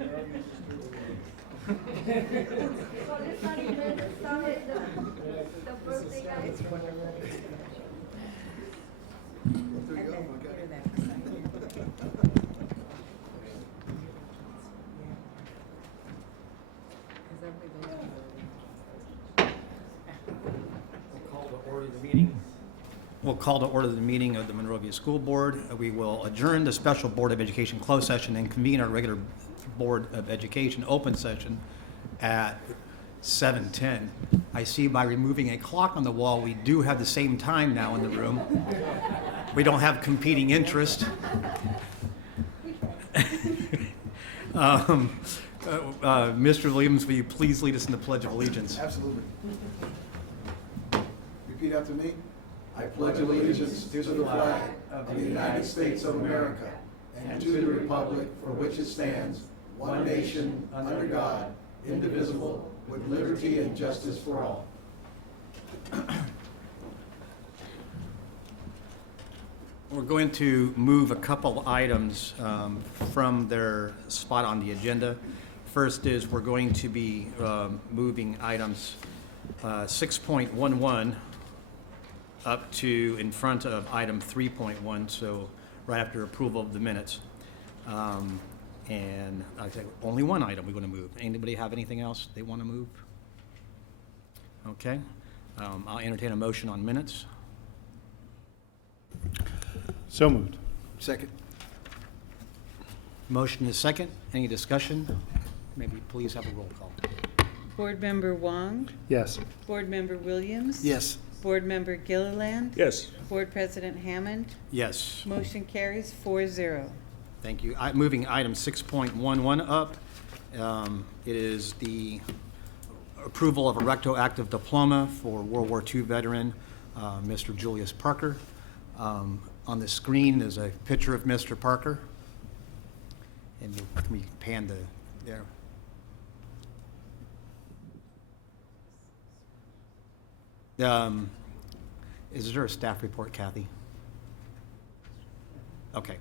So let's not even start the birthday guy. We'll call to order the meeting of the Monrovia School Board. We will adjourn the special Board of Education closed session and convene our regular Board of Education open session at 7:10. I see by removing a clock on the wall, we do have the same time now in the room. We don't have competing interest. Mr. Williams, will you please lead us in the Pledge of Allegiance? Absolutely. Repeat after me. I pledge allegiance to the flag of the United States of America and to the republic for which it stands, one nation, under God, indivisible, with liberty and justice for all. We're going to move a couple items from their spot on the agenda. First is we're going to be moving items 6.11 up to in front of item 3.1, so right after approval of the minutes. And I think only one item we're going to move. Anybody have anything else they want to move? Okay. I'll entertain a motion on minutes. So moved. Second. Motion is second. Any discussion? Maybe please have a roll call. Board Member Wong, Yes. Board Member Williams. Yes. Board Member Gilliland. Yes. Board President Hammond. Yes. Motion carries 4-0. Thank you. Moving item 6.11 up. It is the approval of a retroactive diploma for World War II veteran, Mr. Julius Parker. On the screen is a picture of Mr. Parker. And can we pan there? Is there a staff report, Kathy? Okay.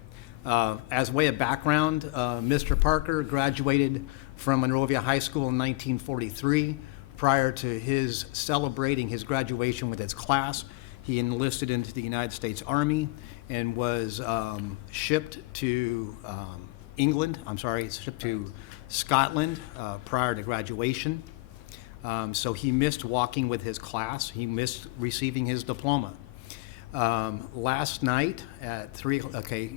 As way of background, Mr. Parker graduated from Monrovia High School in 1943. Prior to his celebrating his graduation with his class, he enlisted into the United States Army and was shipped to shipped to Scotland prior to graduation. So he missed walking with his class. He missed receiving his diploma. Last night at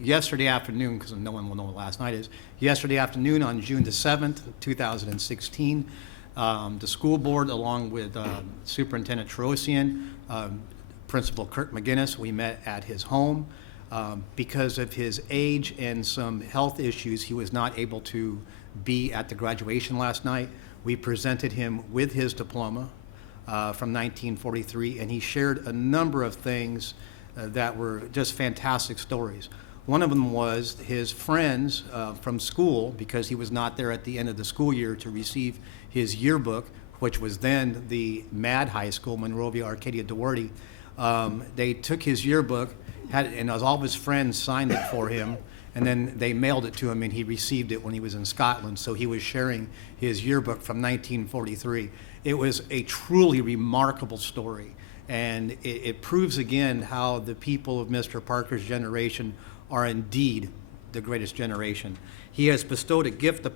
yesterday afternoon, because no one will know what last night is, yesterday afternoon on June the 7th, 2016, the school board, along with Superintendent Terosian, Principal Kirk McGinnis, we met at his home. Because of his age and some health issues, he was not able to be at the graduation last night. We presented him with his diploma from 1943, and he shared a number of things that were just fantastic stories. One of them was his friends from school, because he was not there at the end of the school year to receive his yearbook, which was then the MAD High School, Monrovia Arcadia Duarte. They took his yearbook, and all of his friends signed it for him, and then they mailed it to him, and he received it when he was in Scotland. So he was sharing his yearbook from 1943. It was a truly remarkable story, and it proves again how the people of Mr. Parker's generation are indeed the greatest generation. He has bestowed a gift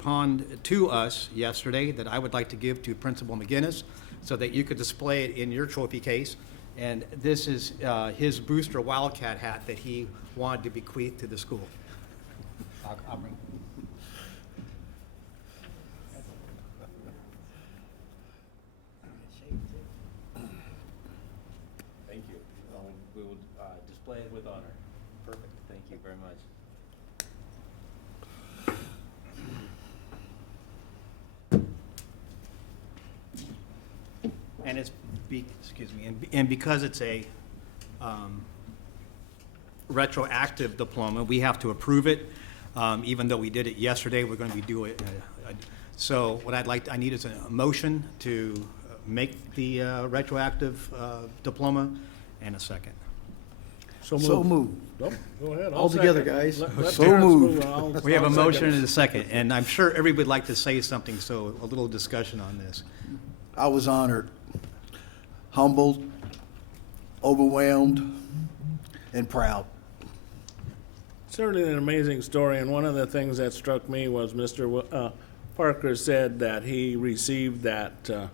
to us yesterday that I would like to give to Principal McGinnis so that you could display it in your trophy case. And this is his Booster Wildcat hat that he wanted to bequeath to the school. I'll bring. Thank you. We will display it with honor. Perfect. Thank you very much. And and because it's a retroactive diploma, we have to approve it. Even though we did it yesterday, we're going to be doing it. So what I need is a motion to make the retroactive diploma and a second. So So moved. moved. Nope, go ahead. I'll All together, second. guys. Let So Terrence moved. move. I'll- We have a I'll motion second. and a second, and I'm sure everybody would like to say something, so a little discussion on this. I was honored, humbled, overwhelmed, and proud. Certainly an amazing story, and one of the things that struck me was Mr. Parker said that he received that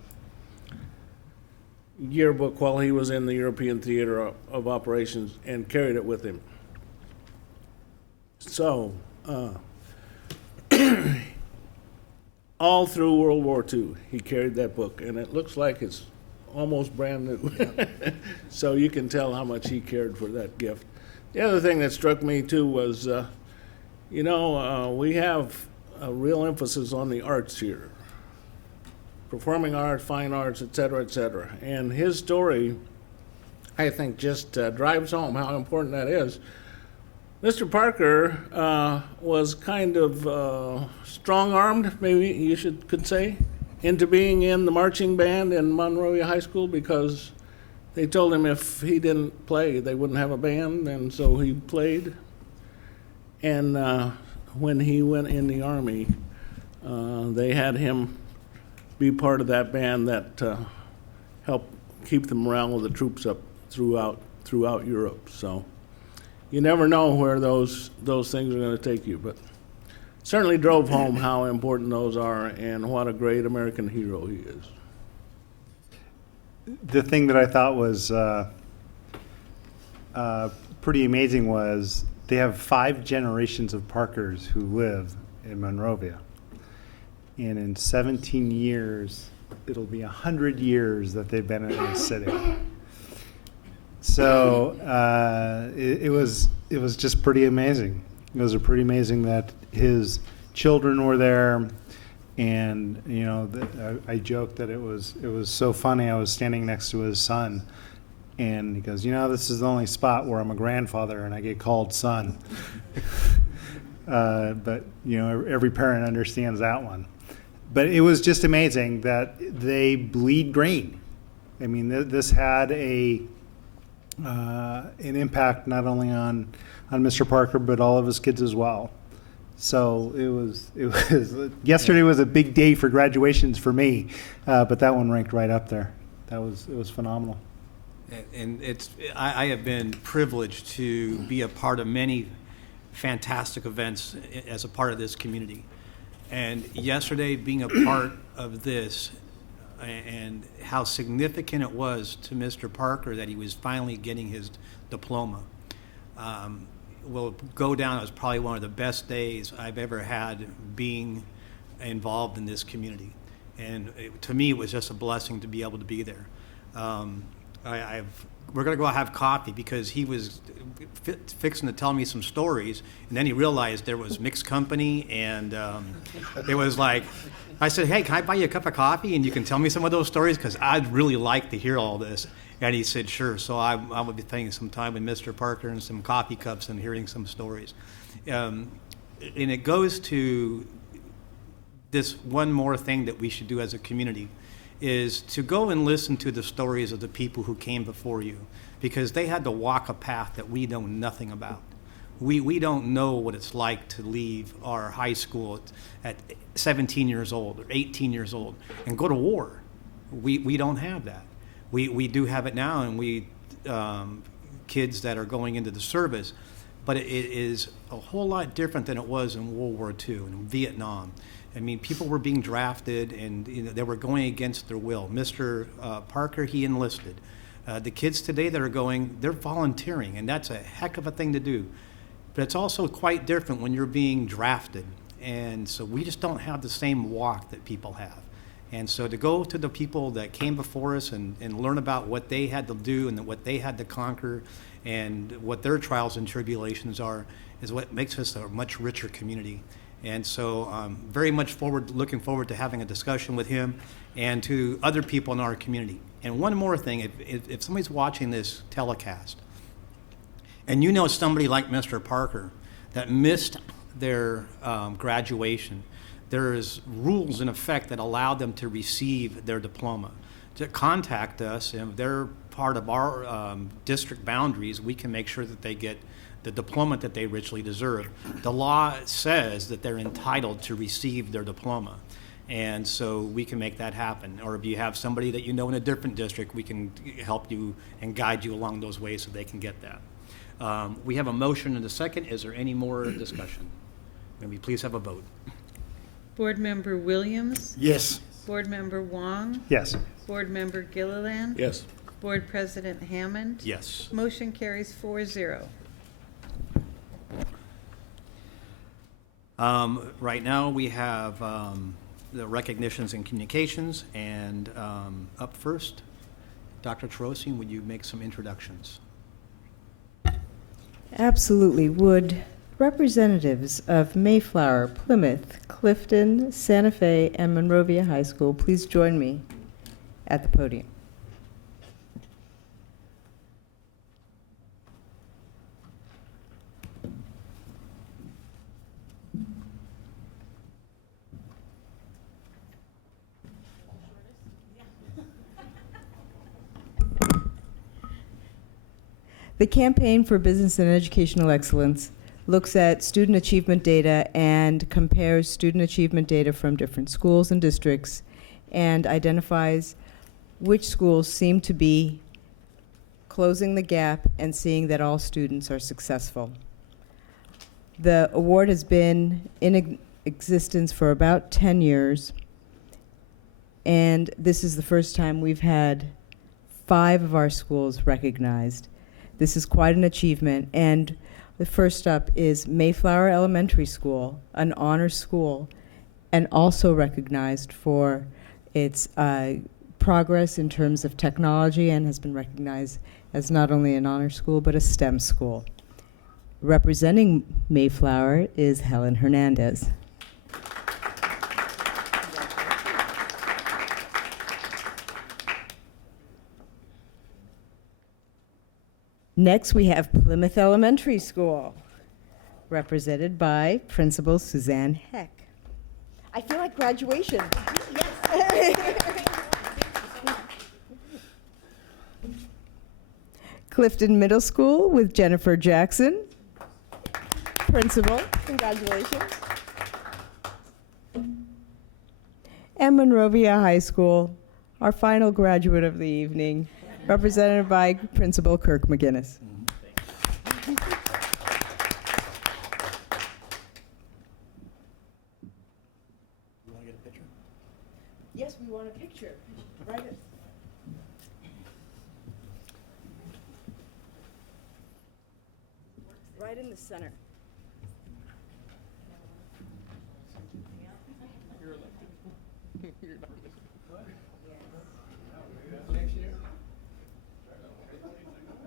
yearbook while he was in the European Theater of Operations and carried it with him. So, all through World War II, he carried that book, and it looks like it's almost brand new. So you can tell how much he cared for that gift. The other thing that struck me too was, we have a real emphasis on the arts here. Performing arts, fine arts, et cetera, et cetera. And his story, I think, just drives home how important that is. Mr. Parker was kind of strong-armed, maybe you could say, into being in the marching band in Monrovia High School because they told him if he didn't play, they wouldn't have a band, and so he played. And when he went in the Army, they had him be part of that band that helped keep the morale of the troops up throughout Europe. So you never know where those things are going to take you, but certainly drove home how important those are and what a great American hero he is. The thing that I thought was pretty amazing was they have 5 generations of Parkers who live in Monrovia. And in 17 years, it'll be 100 years that they've been in this city. So it was just pretty amazing. It was pretty amazing that his children were there. And I joked that it was so funny. I was standing next to his son, and he goes, "This is the only spot where I'm a grandfather and I get called son." But every parent understands that one. But it was just amazing that they bleed green. I mean, this had an impact not only on Mr. Parker but all of his kids as well. So it was yesterday was a big day for graduations for me, but that one ranked right up there. It was phenomenal. And I have been privileged to be a part of many fantastic events as a part of this community. And yesterday being a part of this and how significant it was to Mr. Parker that he was finally getting his diploma will go down as probably one of the best days I've ever had being involved in this community. And to me, it was just a blessing to be able to be there. We're going to go have coffee because he was fixing to tell me some stories, and then he realized there was mixed company, and it was like, I said, "Hey, can I buy you a cup of coffee and you can tell me some of those stories? Because I'd really like to hear all this." And he said, "Sure." So I will be spending some time with Mr. Parker and some coffee cups and hearing some stories. And it goes to this one more thing that we should do as a community is to go and listen to the stories of the people who came before you, because they had to walk a path that we know nothing about. We don't know what it's like to leave our high school at 17 years old or 18 years old and go to war. We don't have that. We do have it now, and we kids that are going into the service, but it is a whole lot different than it was in World War II and in Vietnam. I mean, people were being drafted, and they were going against their will. Mr. Parker, he enlisted. The kids today that are going, they're volunteering, and that's a heck of a thing to do. But it's also quite different when you're being drafted. And so we just don't have the same walk that people have. And so to go to the people that came before us and learn about what they had to do and what they had to conquer and what their trials and tribulations are is what makes us a much richer community. And so I'm very much looking forward to having a discussion with him and to other people in our community. And one more thing, if somebody's watching this telecast, and you know somebody like Mr. Parker that missed their graduation, there's rules in effect that allow them to receive their diploma. To contact us, and if they're part of our district boundaries, we can make sure that they get the diploma that they richly deserve. The law says that they're entitled to receive their diploma. And so we can make that happen. Or if you have somebody that you know in a different district, we can help you and guide you along those ways so they can get that. We have a motion and a second. Is there any more discussion? May we please have a vote? Board Member Williams? Yes. Board Member Wong? Yes. Board Member Gilliland? Yes. Board President Hammond? Yes. Motion carries 4-0. Right now, we have the recognitions and communications, and up first, Dr. Tarosian, would you make some introductions? Absolutely. Would representatives of Mayflower, Plymouth, Clifton, Santa Fe, and Monrovia High School please join me at the podium? The Campaign for Business and Educational Excellence looks at student achievement data and compares student achievement data from different schools and districts and identifies which schools seem to be closing the gap and seeing that all students are successful. The award has been in existence for about 10 years, and this is the first time we've had 5 of our schools recognized. This is quite an achievement, and the first up is Mayflower Elementary School, an honor school, and also recognized for its progress in terms of technology and has been recognized as not only an honor school, but a STEM school. Representing Mayflower is Helen Hernandez. Next, we have Plymouth Elementary School, represented by Principal Suzanne Heck. I feel like graduation. Clifton Middle School with Jennifer Jackson, Principal. Congratulations. And Monrovia High School, our final graduate of the evening, represented by Principal Kirk McGinnis. You want to get a picture? Yes, we want a picture. Right in the center. Next year?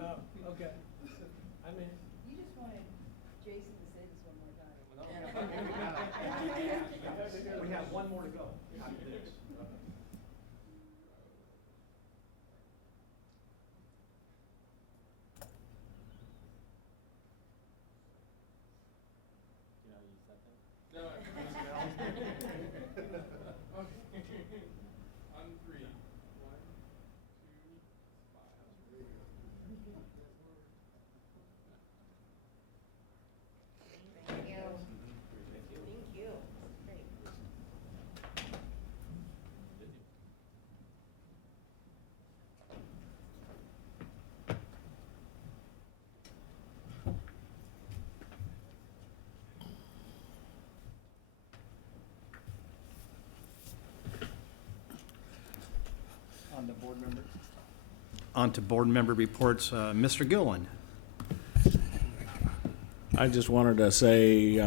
Oh, okay. I'm in. You just wanted Jason to say this one more time. We have one more to go after this. You know how to use that thing? On 3. 1, 2, 5. Thank you. Thank you. Great. On to board member. On to board member reports. Mr. Gillen. I just wanted to say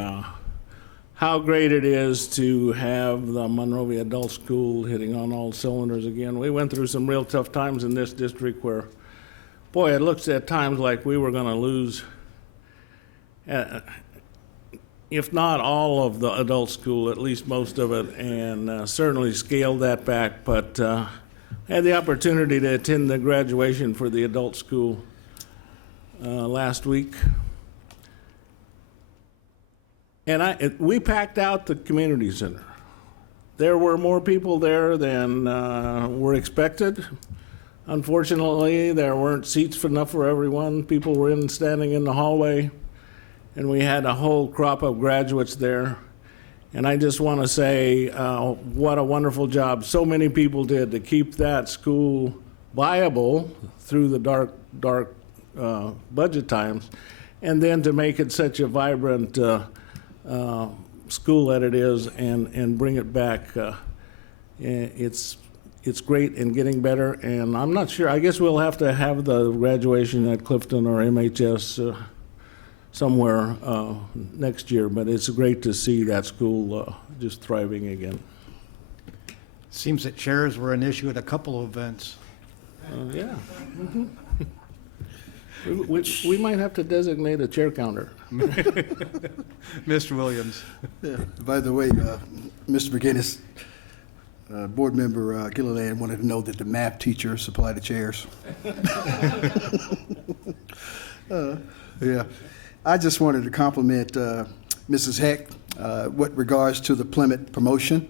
how great it is to have the Monrovia Adult School hitting on all cylinders again. We went through some real tough times in this district where, boy, it looks at times like we were going to lose, if not all of the adult school, at least most of it, and certainly scaled that back. But I had the opportunity to attend the graduation for the adult school last week. And we packed out the community center. There were more people there than were expected. Unfortunately, there weren't seats enough for everyone. People were standing in the hallway. and we had a whole crop of graduates there. And I just want to say what a wonderful job so many people did to keep that school viable through the dark budget times, and then to make it such a vibrant school that it is, and bring it back. It's great and getting better, and I'm not sure. I guess we'll have to have the graduation at Clifton or MHS somewhere next year, but it's great to see that school just thriving again. Seems that chairs were an issue at a couple of events. Yeah. We might have to designate a chair counter. Mr. Williams. Yeah. By the way, Mr. McGinnis, Board Member Gilliland wanted to know that the math teacher supplied the chairs. Yeah. I just wanted to compliment Mrs. Heck with regards to the Plymouth promotion.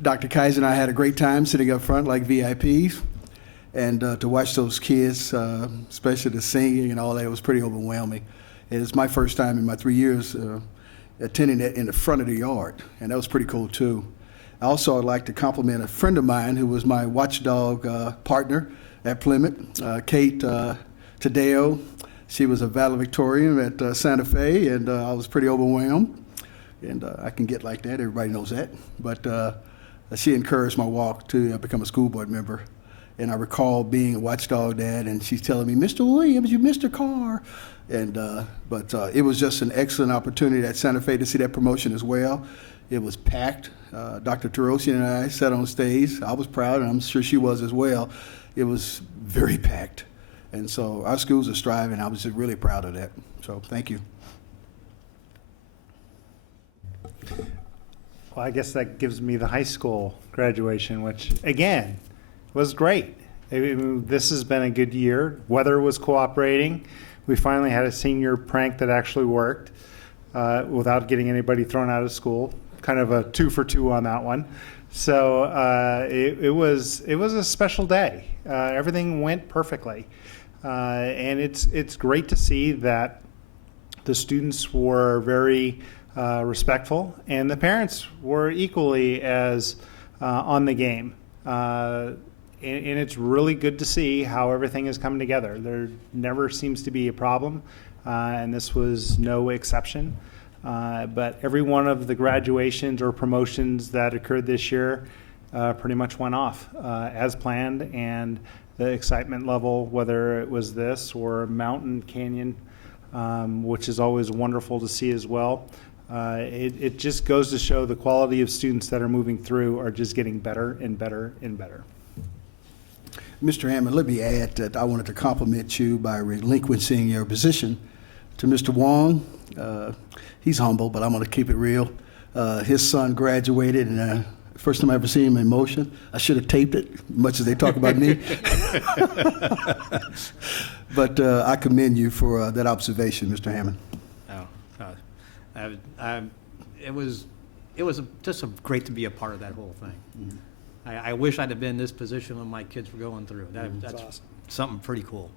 Dr. Kaiser and I had a great time sitting up front like VIPs, and to watch those kids, especially the singing and all that, was pretty overwhelming. And it's my first time in my 3 years attending that in the front of the yard, and that was pretty cool too. Also, I'd like to compliment a friend of mine who was my watchdog partner at Plymouth, Kate Tadeo. She was a valedictorian at Santa Fe, and I was pretty overwhelmed. And I can get like that, everybody knows that. But she encouraged my walk to become a school board member. And I recall being a watchdog dad, and she's telling me, Mr. Williams, you missed your car. And but it was just an excellent opportunity at Santa Fe to see that promotion as well. It was packed. Dr. Terosian and I sat on stage. I was proud, and I'm sure she was as well. It was very packed. And so our schools are striving. I was just really proud of that. So thank you. Well, I guess that gives me the high school graduation, which, again, was great. This has been a good year. Weather was cooperating. We finally had a senior prank that actually worked without getting anybody thrown out of school. Kind of a 2 for 2 on that one. So it was a special day. Everything went perfectly. And it's great to see that the students were very respectful, and the parents were equally as on the game. And it's really good to see how everything is coming together. There never seems to be a problem, and this was no exception. But every one of the graduations or promotions that occurred this year pretty much went off as planned, and the excitement level, whether it was this or Mountain Canyon, which is always wonderful to see as well. It just goes to show the quality of students that are moving through are just getting better and better and better. Mr. Hammond, let me add that I wanted to compliment you by relinquishing your position to Mr. Wong. He's humble, but I'm going to keep it real. His son graduated, and first time I ever seen him in motion. I should have taped it, much as they talk about me. But I commend you for that observation, Mr. Hammond. It was just great to be a part of that whole thing. Mm-hmm. I wish I'd have been in this position when my kids were going through. That's awesome. Something pretty cool.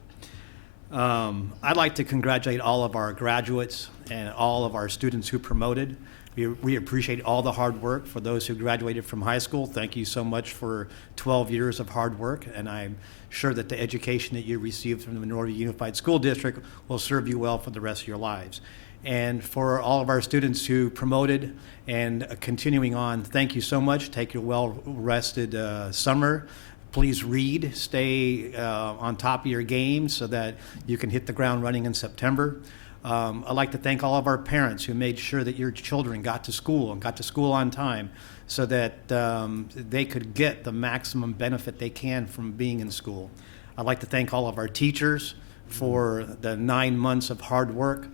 I'd like to congratulate all of our graduates and all of our students who promoted. We appreciate all the hard work. For those who graduated from high school, thank you so much for 12 years of hard work, and I'm sure that the education that you received from the Monrovia Unified School District will serve you well for the rest of your lives. And for all of our students who promoted and continuing on, thank you so much. Take your well-rested summer. Please read, stay on top of your game so that you can hit the ground running in September. I'd like to thank all of our parents who made sure that your children got to school and got to school on time so that they could get the maximum benefit they can from being in school. I'd like to thank all of our teachers for the 9 months of hard work.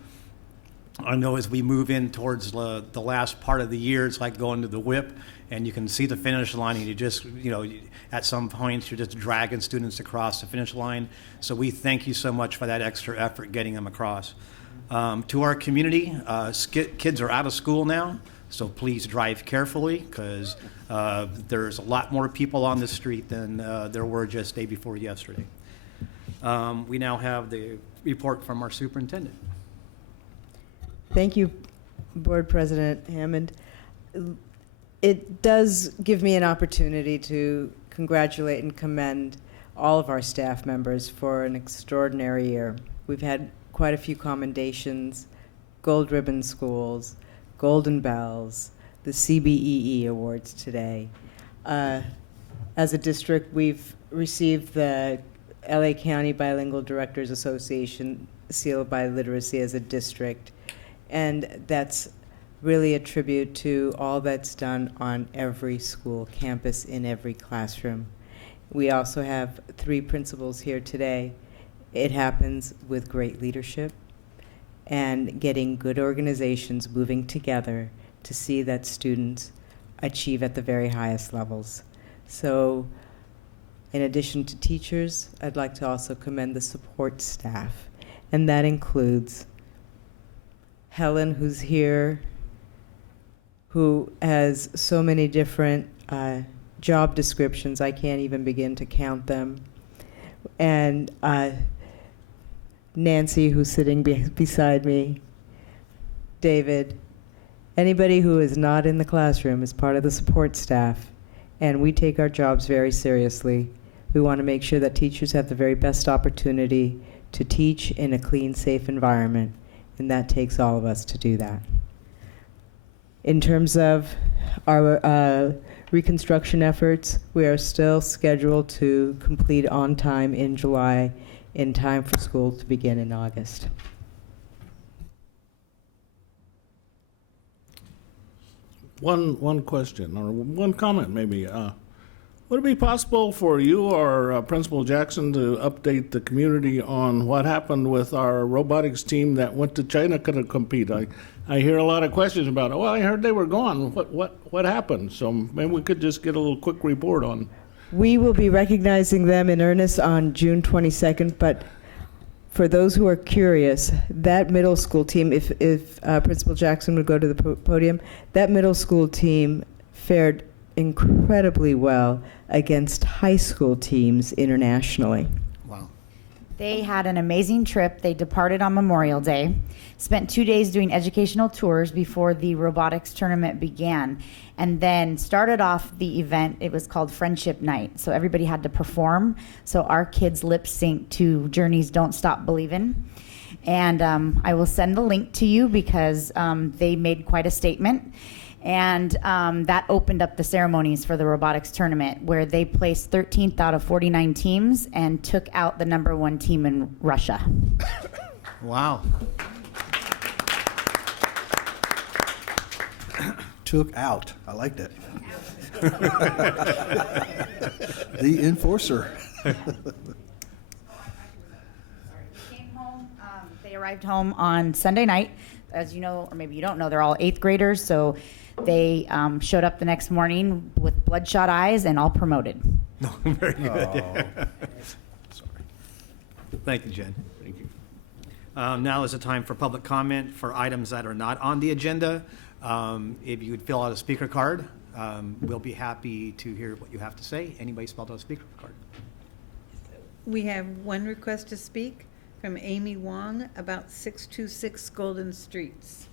I know as we move in towards the last part of the year, it's like going to the whip, and you can see the finish line, and you just, at some points, you're just dragging students across the finish line. So we thank you so much for that extra effort getting them across. To our community, kids are out of school now, so please drive carefully, because there's a lot more people on the street than there were just day before yesterday. We now have the report from our superintendent. Thank you, Board President Hammond. It does give me an opportunity to congratulate and commend all of our staff members for an extraordinary year. We've had quite a few commendations, Gold Ribbon Schools, Golden Bells, the CBEE Awards today. As a district, we've received the LA County Bilingual Directors Association Seal of Biliteracy as a district, and that's really a tribute to all that's done on every school campus in every classroom. We also have 3 principals here today. It happens with great leadership and getting good organizations moving together to see that students achieve at the very highest levels. So in addition to teachers, I'd like to also commend the support staff, and that includes Helen, who's here, who has so many different job descriptions, I can't even begin to count them. And Nancy, who's sitting beside me, David, anybody who is not in the classroom is part of the support staff, and we take our jobs very seriously. We want to make sure that teachers have the very best opportunity to teach in a clean, safe environment, and that takes all of us to do that. In terms of our reconstruction efforts, we are still scheduled to complete on time in July, in time for school to begin in August. One question, or one comment maybe. Would it be possible for you or Principal Jackson to update the community on what happened with our robotics team that went to China to compete? I hear a lot of questions about it. Well, I heard they were gone. What happened? So maybe we could just get a little quick report on. We will be recognizing them in earnest on June 22nd, but for those who are curious, that middle school team, if Principal Jackson would go to the podium, that middle school team fared incredibly well against high school teams internationally. Wow. They had an amazing trip. They departed on Memorial Day, spent 2 days doing educational tours before the robotics tournament began, and then started off the event. It was called Friendship Night. So everybody had to perform. So our kids lip synced to Journey's Don't Stop Believin'. And I will send the link to you because they made quite a statement. And that opened up the ceremonies for the robotics tournament, where they placed 13th out of 49 teams and took out the #1 team in Russia. Wow. Took out. I liked it. The enforcer. They arrived home on Sunday night. As you know, or maybe you don't know, they're all 8th graders, so they showed up the next morning with bloodshot eyes and all promoted. No, very good. Sorry. Thank you, Jen. Thank you. Now is the time for public comment for items that are not on the agenda. If you would fill out a speaker card, we'll be happy to hear what you have to say. Anybody spelled out a speaker card? We have one request to speak from Amy Wong about 626 Golden Streets.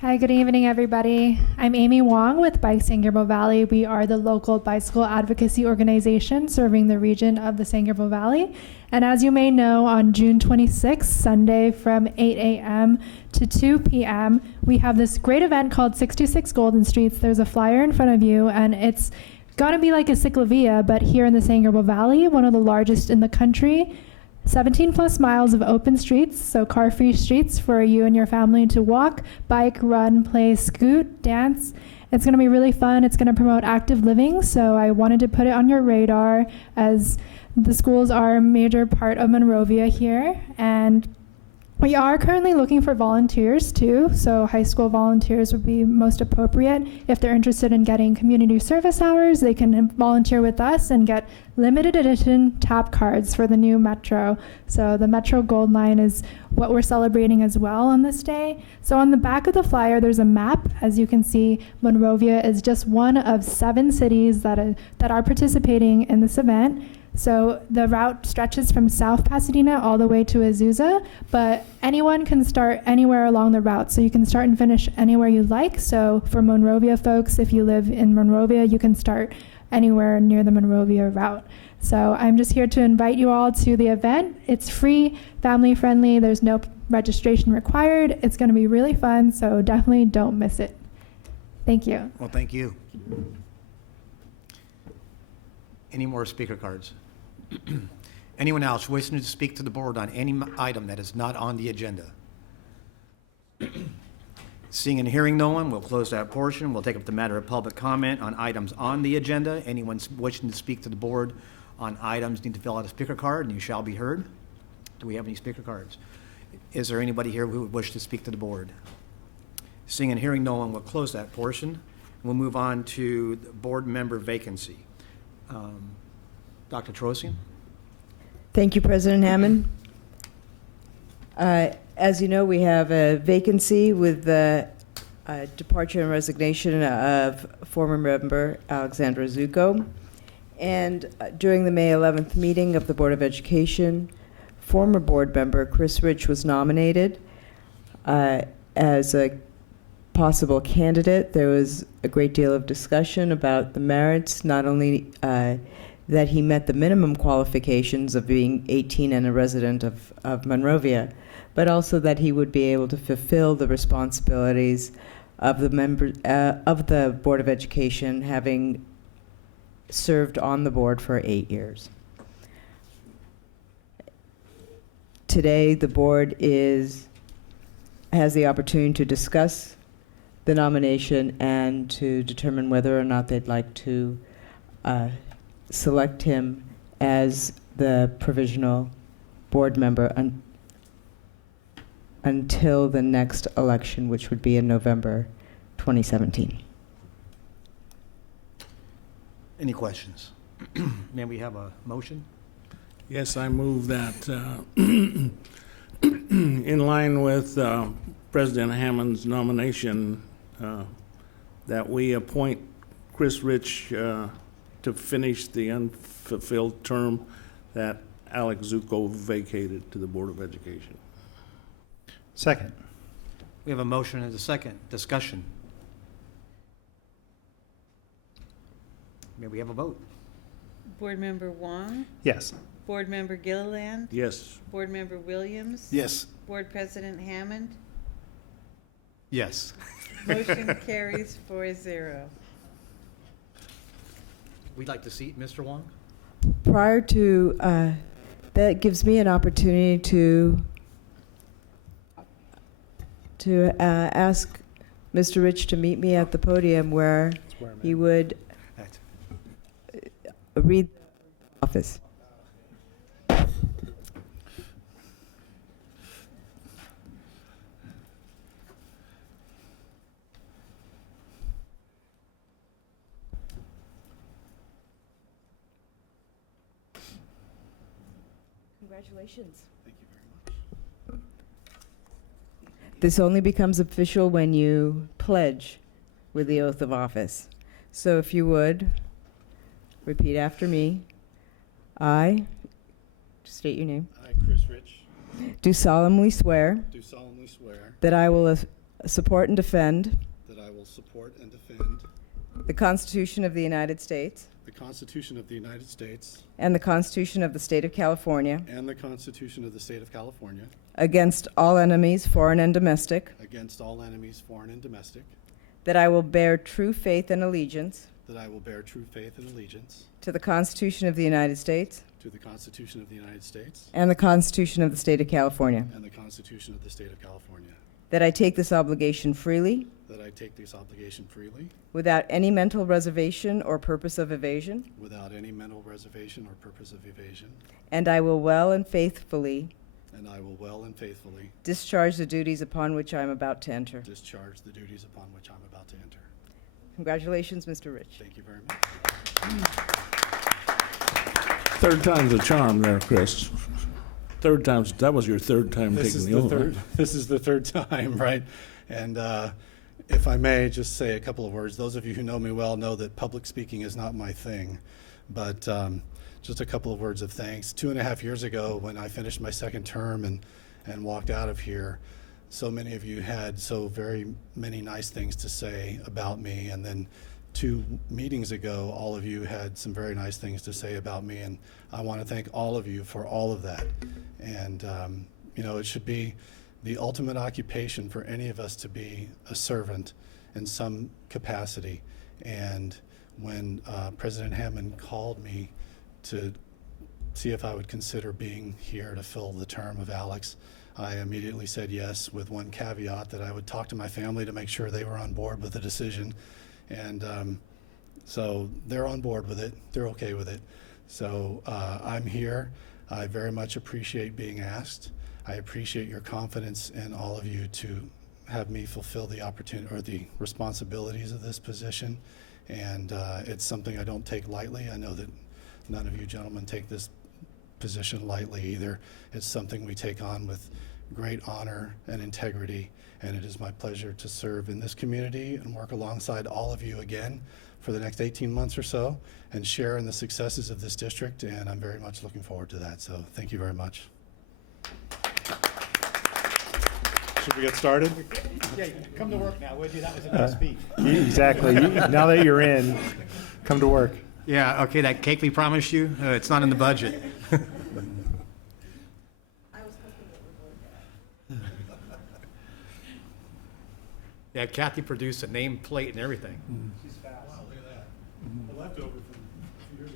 Hi, good evening, everybody. I'm Amy Wong with Bike San Gabriel Valley. We are the local bicycle advocacy organization serving the region of the San Gabriel Valley. And as you may know, on June 26th, Sunday, from 8 a.m. to 2 p.m., we have this great event called 626 Golden Streets. There's a flyer in front of you, and it's gonna be like a ciclovia, but here in the San Gabriel Valley, one of the largest in the country. 17 plus miles of open streets, so car-free streets for you and your family to walk, bike, run, play, scoot, dance. It's going to be really fun. It's going to promote active living, so I wanted to put it on your radar, as the schools are a major part of Monrovia here. And we are currently looking for volunteers too, so high school volunteers would be most appropriate. If they're interested in getting community service hours, they can volunteer with us and get limited edition tap cards for the new Metro. So the Metro Gold Line is what we're celebrating as well on this day. So on the back of the flyer, there's a map. As you can see, Monrovia is just one of 7 cities that are participating in this event. So the route stretches from South Pasadena all the way to Azusa, but anyone can start anywhere along the route. So you can start and finish anywhere you like. So for Monrovia folks, if you live in Monrovia, you can start anywhere near the Monrovia route. So I'm just here to invite you all to the event. It's free, family friendly, there's no registration required. It's going to be really fun, so definitely don't miss it. Thank you. Well, thank you. Any more speaker cards? Anyone else wishing to speak to the board on any item that is not on the agenda? Seeing and hearing no one, we'll close that portion. We'll take up the matter of public comment on items on the agenda. Anyone wishing to speak to the board on items need to fill out a speaker card, and you shall be heard. Do we have any speaker cards? Is there anybody here who would wish to speak to the board? Seeing and hearing no one, we'll close that portion. We'll move on to the board member vacancy. Dr. Trosian? Thank you, President Hammond. As you know, we have a vacancy with the departure and resignation of former member Alexandra Zucco. And during the May 11th meeting of the Board of Education, former board member Chris Rich was nominated as a possible candidate. There was a great deal of discussion about the merits, not only that he met the minimum qualifications of being 18 and a resident of Monrovia, but also that he would be able to fulfill the responsibilities of the member of the Board of Education, having served on the board for 8 years. Today, the board has the opportunity to discuss the nomination and to determine whether or not they'd like to select him as the provisional board member until the next election, which would be in November 2017. Any questions? May we have a motion? Yes, I move that in line with President Hammond's nomination, that we appoint Chris Rich to finish the unfulfilled term that Alex Zucco vacated to the Board of Education. Second. We have a motion and a second. Discussion. May we have a vote? Board Member Wong, Yes. Board Member Gilliland, Yes. Board Member Williams. Yes. Board President Hammond. Yes. Motion carries 4-0. We'd like to see Mr. Wong. Prior to, that gives me an opportunity to ask Mr. Rich to meet me at the podium where he would read the office. Congratulations. Thank you very much. This only becomes official when you pledge with the oath of office. So if you would, repeat after me. I, state your name, I, Chris Rich, do solemnly swear do solemnly swear that I will support and defend that I will support and defend the Constitution of the United States the Constitution of the United States and the Constitution of the State of California and the Constitution of the State of California against all enemies, foreign and domestic, against all enemies, foreign and domestic, that I will bear true faith and allegiance that I will bear true faith and allegiance to the Constitution of the United States to the Constitution of the United States and the Constitution of the State of California, and the Constitution of the State of California, that I take this obligation freely that I take this obligation freely without any mental reservation or purpose of evasion, without any mental reservation or purpose of evasion, and I will well and faithfully and I will well and faithfully discharge the duties upon which I am about to enter. discharge the duties upon which I'm about to enter. Congratulations, Mr. Rich. Thank you very much. Third time's a charm there, Chris. Third time's, that was your third time This taking is the the oath. third. This is the third time, right? And if I may, just say a couple of words. Those of you who know me well know that public speaking is not my thing, but just a couple of words of thanks. 2.5 years ago, when I finished my second term and walked out of here, so many of you had so very many nice things to say about me. And then 2 meetings ago, all of you had some very nice things to say about me. And I want to thank all of you for all of that. And, you know, it should be the ultimate occupation for any of us to be a servant in some capacity. And when President Hammond called me to see if I would consider being here to fill the term of Alex, I immediately said yes, with one caveat that I would talk to my family to make sure they were on board with the decision. And so they're on board with it. They're okay with it. So I'm here. I very much appreciate being asked. I appreciate your confidence in all of you to have me fulfill the opportunity or the responsibilities of this position. And it's something I don't take lightly. I know that none of you gentlemen take this position lightly either. It's something we take on with great honor and integrity, and it is my pleasure to serve in this community and work alongside all of you again for the next 18 months or so and share in the successes of this district, and I'm very much looking forward to that. So thank you very much. Should we get started? Yeah, come to work now, would you? That was a nice speech. Exactly. Now that you're in, come to work. Yeah, okay, that cake we promised you, it's not in the budget. Yeah, Kathy produced a nameplate and everything. She's fast. Wow, look at that. A leftover from a few years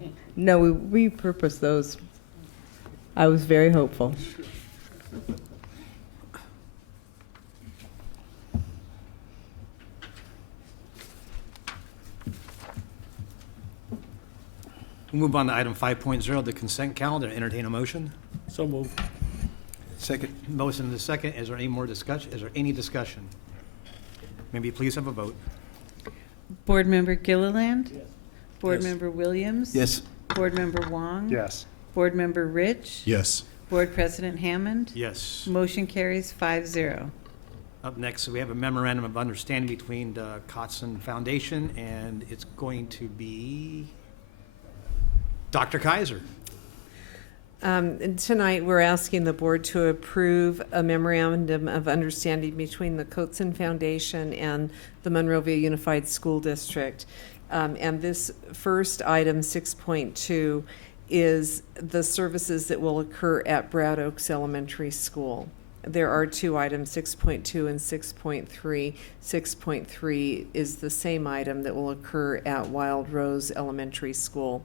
ago. No, we repurposed those. I was very hopeful. We'll move on to item 5.0, the consent calendar. Entertain a motion. So moved. Second. Motion and a second. Is there any more discussion? Is there any discussion? Maybe please have a vote. Board Member Gilliland? Yes. Board Yes. Member Williams? Yes. Board Member Wong? Yes. Board Member Rich? Yes. Board President Hammond? Yes. Motion carries 5-0. Up next, we have a memorandum of understanding between the Kotzen Foundation, and it's going to be Dr. Kaiser. And tonight, we're asking the board to approve a memorandum of understanding between the Kotzen Foundation and the Monroeville Unified School District. And this first item, 6.2, is the services that will occur at Brad Oaks Elementary School. There are 2 items, 6.2 and 6.3. 6.3 is the same item that will occur at Wild Rose Elementary School.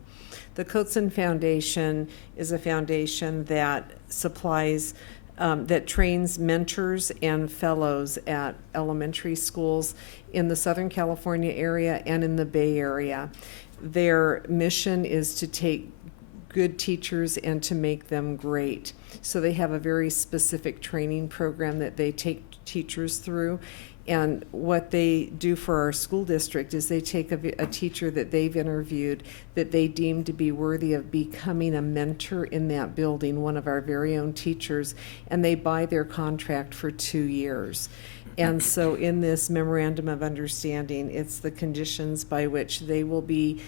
The Kotzen Foundation is a foundation that supplies, that trains mentors and fellows at elementary schools in the Southern California area and in the Bay Area. Their mission is to take good teachers and to make them great. So they have a very specific training program that they take teachers through. And what they do for our school district is they take a teacher that they've interviewed that they deem to be worthy of becoming a mentor in that building, one of our very own teachers, and they buy their contract for 2 years. And so in this memorandum of understanding, it's the conditions by which they will be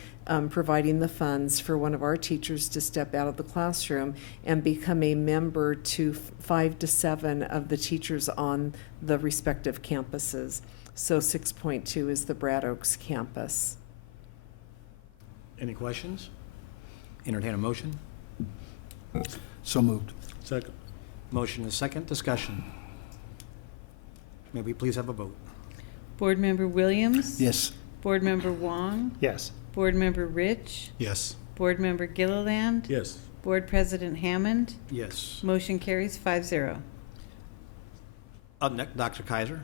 providing the funds for one of our teachers to step out of the classroom and become a member to 5 to 7 of the teachers on the respective campuses. So 6.2 is the Brad Oaks campus. Any questions? Entertain a motion. So moved. Second. Motion and a second. Discussion. May we please have a vote? Board Member Williams? Yes. Board Member Wong? Yes. Board Member Rich? Yes. Board Member Gilliland? Yes. Board President Hammond? Yes. Motion carries 5-0. Up next, Dr. Kaiser.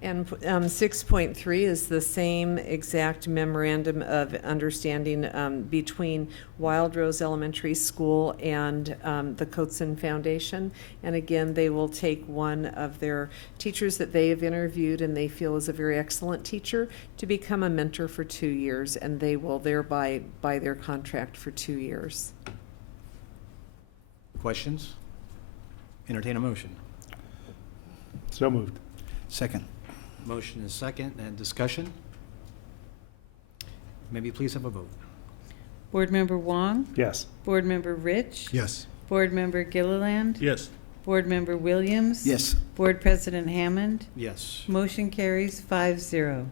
And 6.3 is the same exact memorandum of understanding between Wild Rose Elementary School and the Kotzen Foundation. And again, they will take one of their teachers that they have interviewed and they feel is a very excellent teacher to become a mentor for 2 years, and they will thereby buy their contract for 2 years. Questions? Entertain a motion. So moved. Second. Motion is second, and discussion. Maybe please have a vote. Board Member Wong, Yes. Board Member Rich, Yes. Board Member Gilliland, Yes. Board Member Williams. Yes. Board President Hammond. Yes. Motion carries 5-0.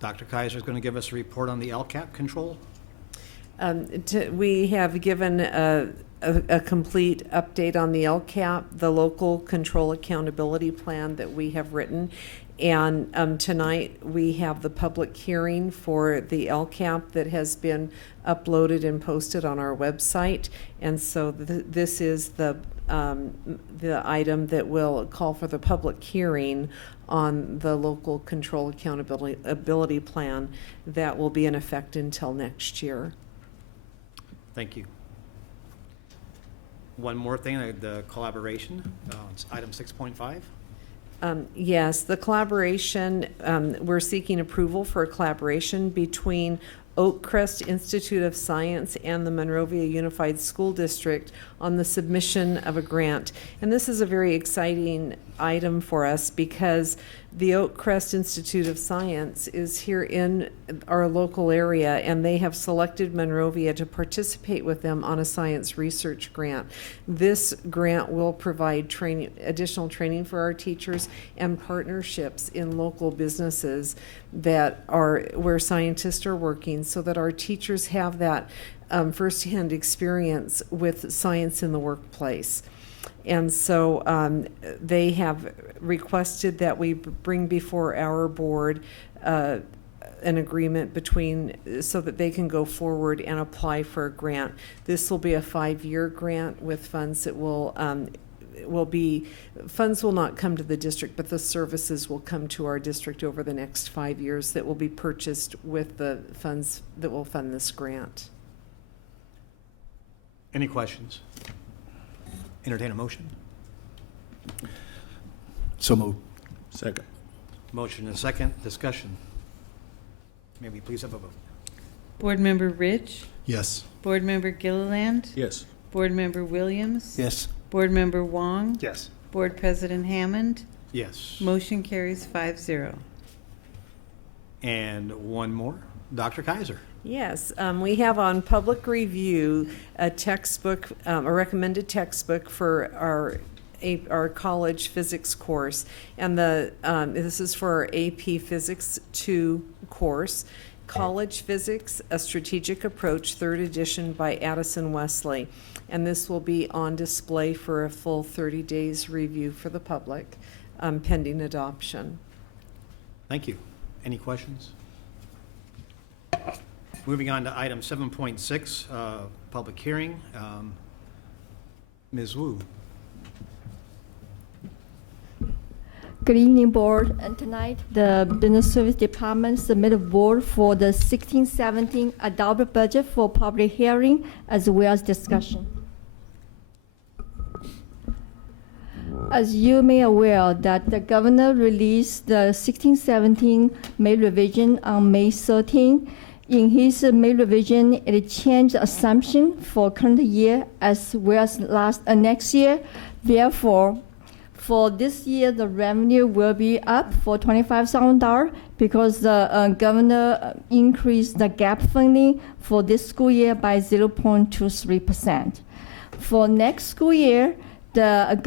Dr. Kaiser is going to give us a report on the LCAP control. We have given a complete update on the LCAP, the local control accountability plan that we have written. And tonight we have the public hearing for the LCAP that has been uploaded and posted on our website. And so this is the item that will call for the public hearing on the local control accountability plan that will be in effect until next year. Thank you. One more thing, the collaboration, it's item 6.5. Yes, the collaboration, we're seeking approval for a collaboration between Oakcrest Institute of Science and the Monrovia Unified School District on the submission of a grant. And this is a very exciting item for us because the Oakcrest Institute of Science is here in our local area, and they have selected Monrovia to participate with them on a science research grant. This grant will provide additional training for our teachers and partnerships in local businesses that are where scientists are working, so that our teachers have that firsthand experience with science in the workplace. And so they have requested that we bring before our board an agreement so that they can go forward and apply for a grant. This will be a 5-year grant with funds that funds will not come to the district, but the services will come to our district over the next 5 years that will be purchased with the funds that will fund this grant. Any questions? Entertain a motion. So moved. Second. Motion and second. Discussion. May we please have a vote? Board Member Rich, Yes. Board Member Gilliland, Yes. Board Member Williams. Yes. Board Member Wong. Yes. Board President Hammond. Yes. Motion carries 5-0. And one more. Dr. Kaiser. Yes, we have on public review a textbook, a recommended textbook for our college physics course, and this is for our AP Physics 2 course, College Physics: A Strategic Approach, 3rd edition by Addison Wesley, and this will be on display for a full 30 days review for the public, pending adoption. Thank you. Any questions? Moving on to item 7.6, public hearing. Ms. Wu. Good evening, Board. And tonight, the Business Service Department submitted board for the 16-17 adopted budget for public hearing as well as discussion. As you may aware, that the governor released the 16-17 May revision on May 13. In his May revision, it changed the assumption for current year as well as next year. Therefore, for this year, the revenue will be up for $25,000 because the governor increased the gap funding for this school year by 0.23%. For next school year, the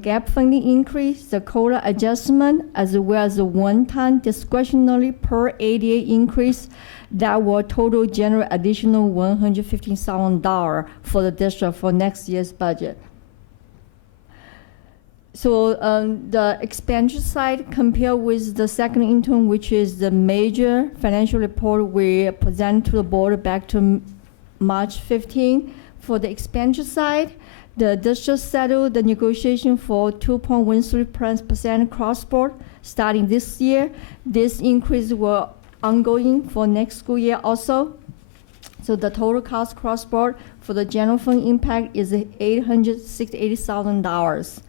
gap funding increase, the quota adjustment, as well as the one-time discretionary per ADA increase that will total generate additional $115,000 for the district for next year's budget. So the expenditure side compared with the second interim, which is the major financial report we presented to the board back to March 15. For the expenditure side, the district settled the negotiation for 2.13% cross-board starting this year. This increase will ongoing for next school year also. So the total cost cross-board for the general fund impact is $868,000.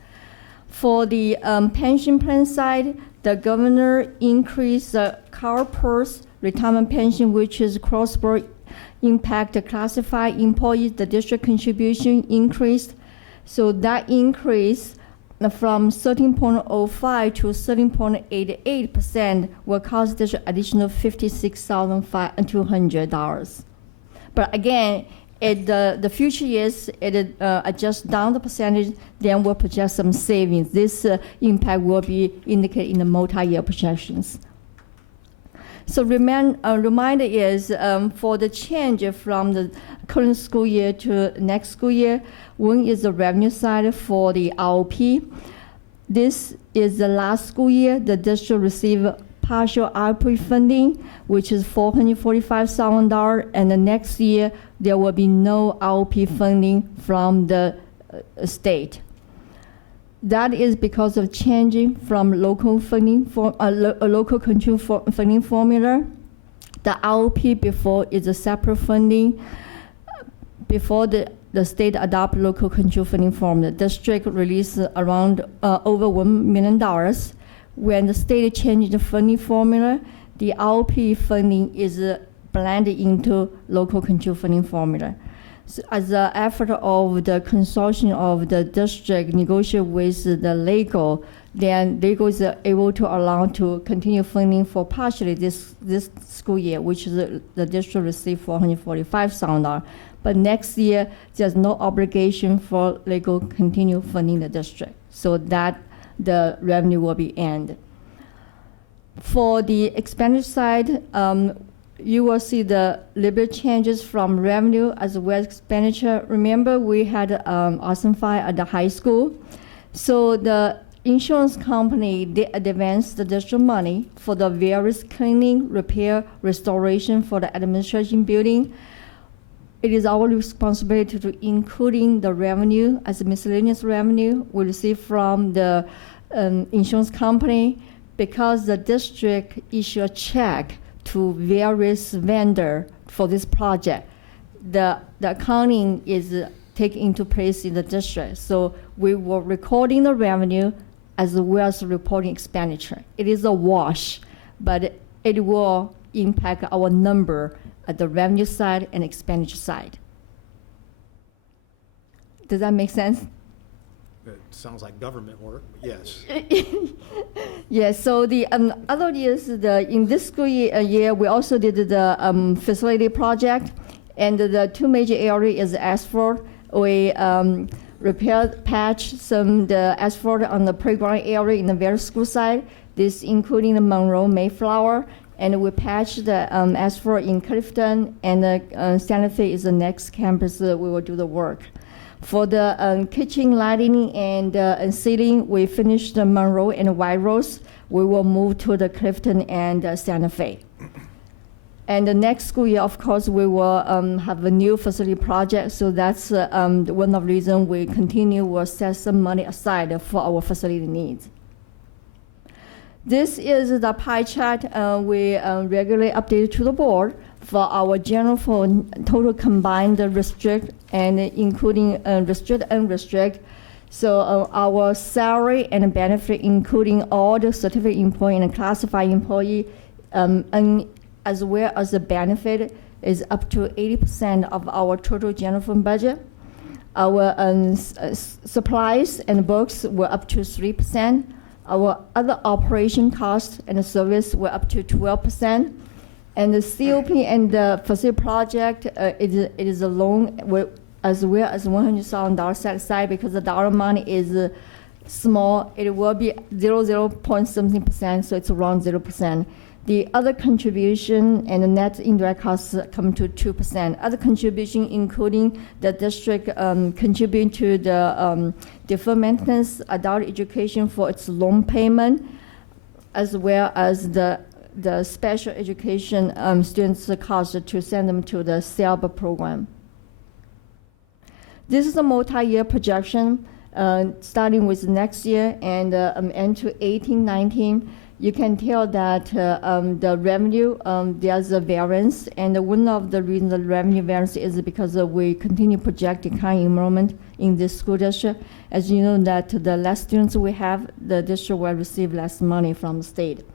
For the pension plan side, the governor increased the CalPERS retirement pension, which is cross-board impact the classified employees. The district contribution increased. So that increase from 13.05 to 13.88% will cost district additional $56,200. But again, the future years, it adjusts down the percentage, then we'll project some savings. This impact will be indicated in the multi-year projections. So reminder is for the change from the current school year to next school year, one is the revenue side for the ROP. This is the last school year the district received partial ROP funding, which is $445,000, and the next year there will be no ROP funding from the state. That is because of changing from local funding local control funding formula. The ROP before is a separate funding. Before the state adopt local control funding formula, the district released around over $1 million. When the state changed the funding formula, the ROP funding is blended into local control funding formula. So as an effort of the consortium of the district negotiate with the LAGO, then LAGO is able to allow to continue funding for partially this school year, which is the district received $445,000. But next year, there's no obligation for LAGO continue funding the district, so that the revenue will be end. For the expenditure side, you will see the little bit changes from revenue as well as expenditure. Remember, we had arson fire at the high school. So the insurance company, they advanced the district money for the various cleaning, repair, restoration for the administration building. It is our responsibility to including the revenue as a miscellaneous revenue we receive from the insurance company, because the district issue a check to various vendor for this project. The accounting is taken into place in the district. So we were recording the revenue as well as reporting expenditure. It is a wash, but it will impact our number at the revenue side and expenditure side. Does that make sense? It sounds like government work, but yes. Yes, so the other years, in this school year, we also did the facility project, and the two major areas is asphalt. We repaired, patched the asphalt on the playground area in the various school side, this including the Monroe, Mayflower, and we patched the asphalt in Clifton, and Santa Fe is the next campus we will do the work. For the kitchen lighting and ceiling, we finished the Monroe and White Rose. We will move to the Clifton and Santa Fe. And the next school year, of course, we will have a new facility project. So that's one of the reasons we continue will set some money aside for our facility needs. This is the pie chart we regularly update to the board for our general fund total combined restrict and including restrict and unrestrict. So our salary and benefit, including all the certificate employee and classified employee, and as well as the benefit, is up to 80% of our total general fund budget. Our supplies and books were up to 3%. Our other operation costs and service were up to 12%. And the COP and the facility project, it is a loan as well as $100,000 set aside because the dollar money is small. It will be 0.something%, so it's around 0%. The other contribution and the net indirect costs come to 2%. Other contribution, including the district contributing to the deferred maintenance, adult education for its loan payment, as well as the special education students' cost to send them to the SELBA program. This is a multi-year projection starting with next year and end to 18-19. You can tell that the revenue, there's a variance, and one of the reasons the revenue variance is because we continue projecting high enrollment in this school district. As you know, that the less students we have, the district will receive less money from the state.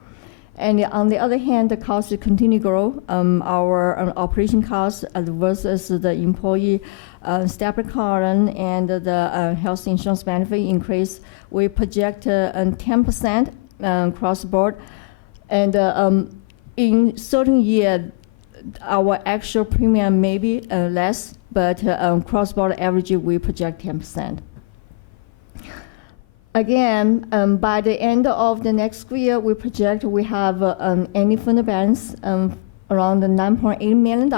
And on the other hand, the costs continue to grow. Our operation costs versus the employee step requirement and the health insurance benefit increase, we project 10% cross board. And in certain year, our actual premium may be less, but cross board average, we project 10%. Again, by the end of the next school year, we project we have any fund balance around $9.8 million,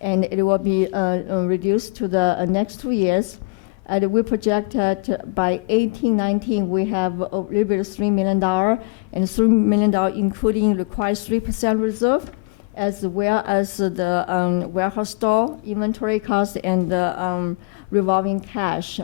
and it will be reduced to the next 2 years. And we project that by 18-19, we have a little bit of $3 million, and $3 million including required 3% reserve, as well as the warehouse store, inventory cost, and the revolving cash.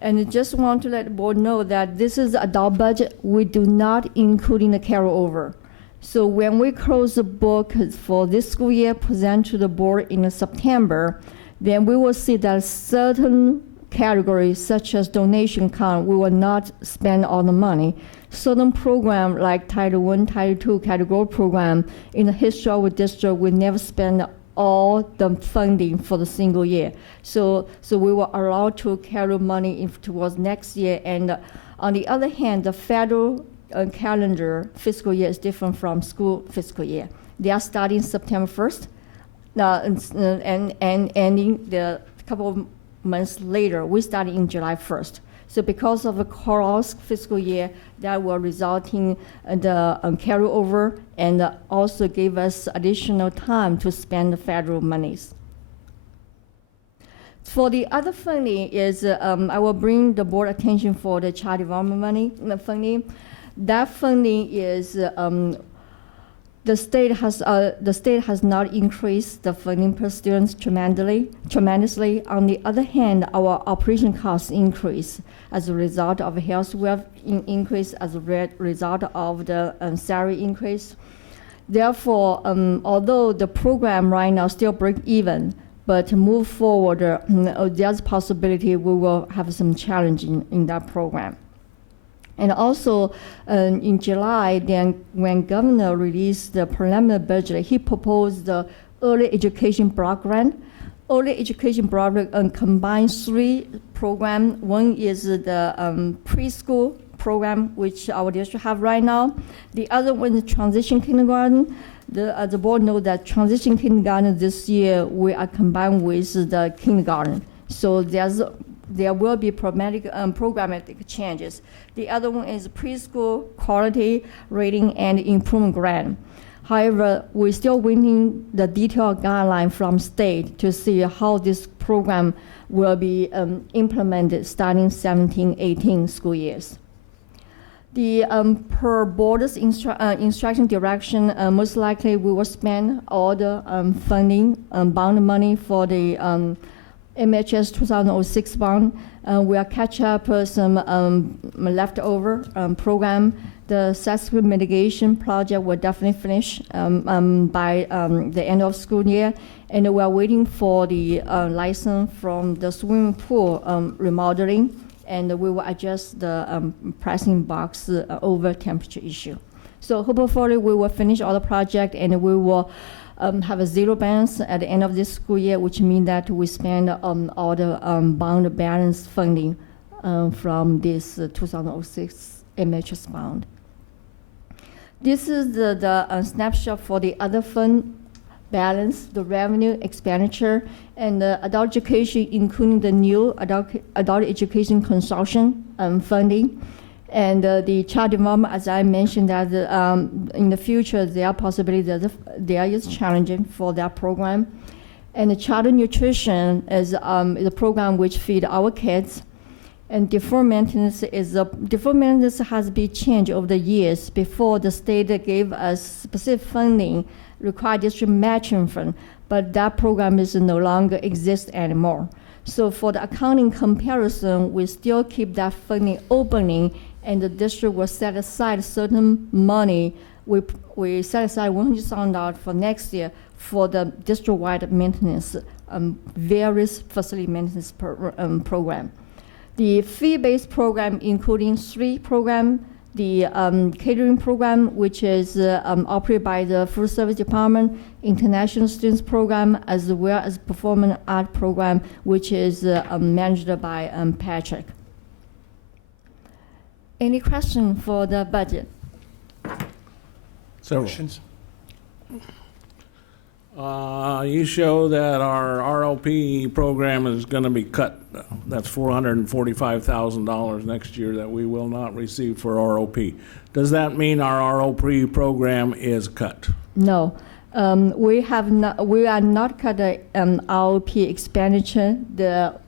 And I just want to let the board know that this is adult budget. We do not include in the carryover. So when we close the book for this school year, present to the board in September, then we will see that certain categories, such as donation account, we will not spend all the money. Certain program like Title I, Title II category program in the history of the district, we never spend all the funding for the single year. So we were allowed to carry money towards next year. And on the other hand, the federal calendar fiscal year is different from school fiscal year. They are starting September 1st and ending the couple of months later. We started in July 1st. So because of the cross fiscal year, that will result in the carryover and also give us additional time to spend the federal monies. For the other funding is, I will bring the board attention for the child development funding. That funding is, the state has not increased the funding per student tremendously. On the other hand, our operation costs increase as a result of health wealth increase, as a result of the salary increase. Therefore, although the program right now still break even, but to move forward, there's possibility we will have some challenge in that program. And also, in July, then when governor released the preliminary budget, he proposed the early education block grant. Early education block grant combines 3 programs. One is the preschool program, which our district have right now. The other one is transition kindergarten. The board knows that transition kindergarten this year, we are combined with the kindergarten. So there will be programmatic changes. The other one is preschool quality rating and improvement grant. However, we're still waiting the detailed guideline from state to see how this program will be implemented starting 17-18 school years. The per board's instruction direction, most likely we will spend all the funding, bond money for the MHS 2006 bond. We'll catch up some leftover program. The successful mitigation project will definitely finish by the end of school year. And we're waiting for the license from the swimming pool remodeling. And we will adjust the pricing box over temperature issue. So hopefully we will finish all the project and we will have a zero balance at the end of this school year, which means that we spend all the bond balance funding from this 2006 MHS bond. This is the snapshot for the other fund balance, the revenue, expenditure, and adult education, including the new adult education consortium funding. And the child development, as I mentioned, that in the future, there are possibilities that there is challenging for that program. And the child nutrition is a program which feed our kids. And deferred maintenance has been changed over the years. Before, the state gave us specific funding, required district matching fund, but that program is no longer exist anymore. So for the accounting comparison, we still keep that funding opening, and the district will set aside certain money. We set aside $100,000 for next year for the district-wide maintenance, various facility maintenance program. The fee-based program, including 3 programs, the catering program, which is operated by the Food Service Department, International Students Program, as well as Performing Art Program, which is managed by Patrick. Any question for the budget? Several. Questions? You show that our ROP program is going to be cut. That's $445,000 next year that we will not receive for ROP. Does that mean our ROP program is cut? No. We are not cut the ROP expenditure.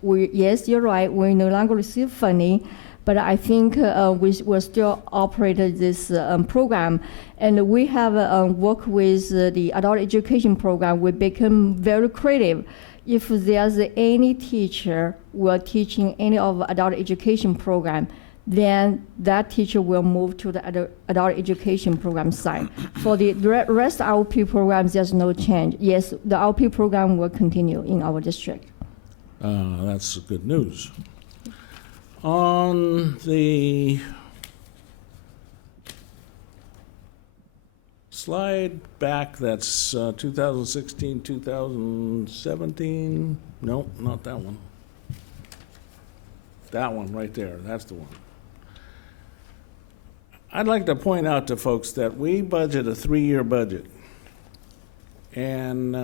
Yes, you're right. We no longer receive funding, but I think we will still operate this program. And we have worked with the adult education program. We become very creative. If there's any teacher who are teaching any of adult education program, then that teacher will move to the adult education program side. For the rest ROP programs, there's no change. Yes, the ROP program will continue in our district. That's good news. On the slide back, that's 2016, 2017. No, not that one. That one right there, that's the one. I'd like to point out to folks that we budget a 3-year budget. And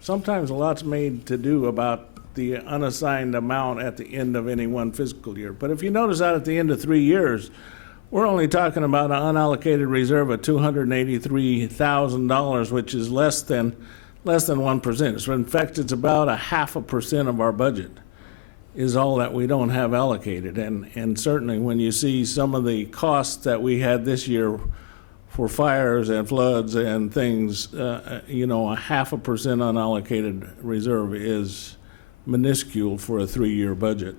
sometimes a lot's made to do about the unassigned amount at the end of any one fiscal year. But if you notice out at the end of 3 years, we're only talking about an unallocated reserve of $283,000, which is less than 1%. So in fact, it's about 0.5% of our budget is all that we don't have allocated. And certainly when you see some of the costs that we had this year for fires and floods and things, 0.5% unallocated reserve is minuscule for a 3-year budget.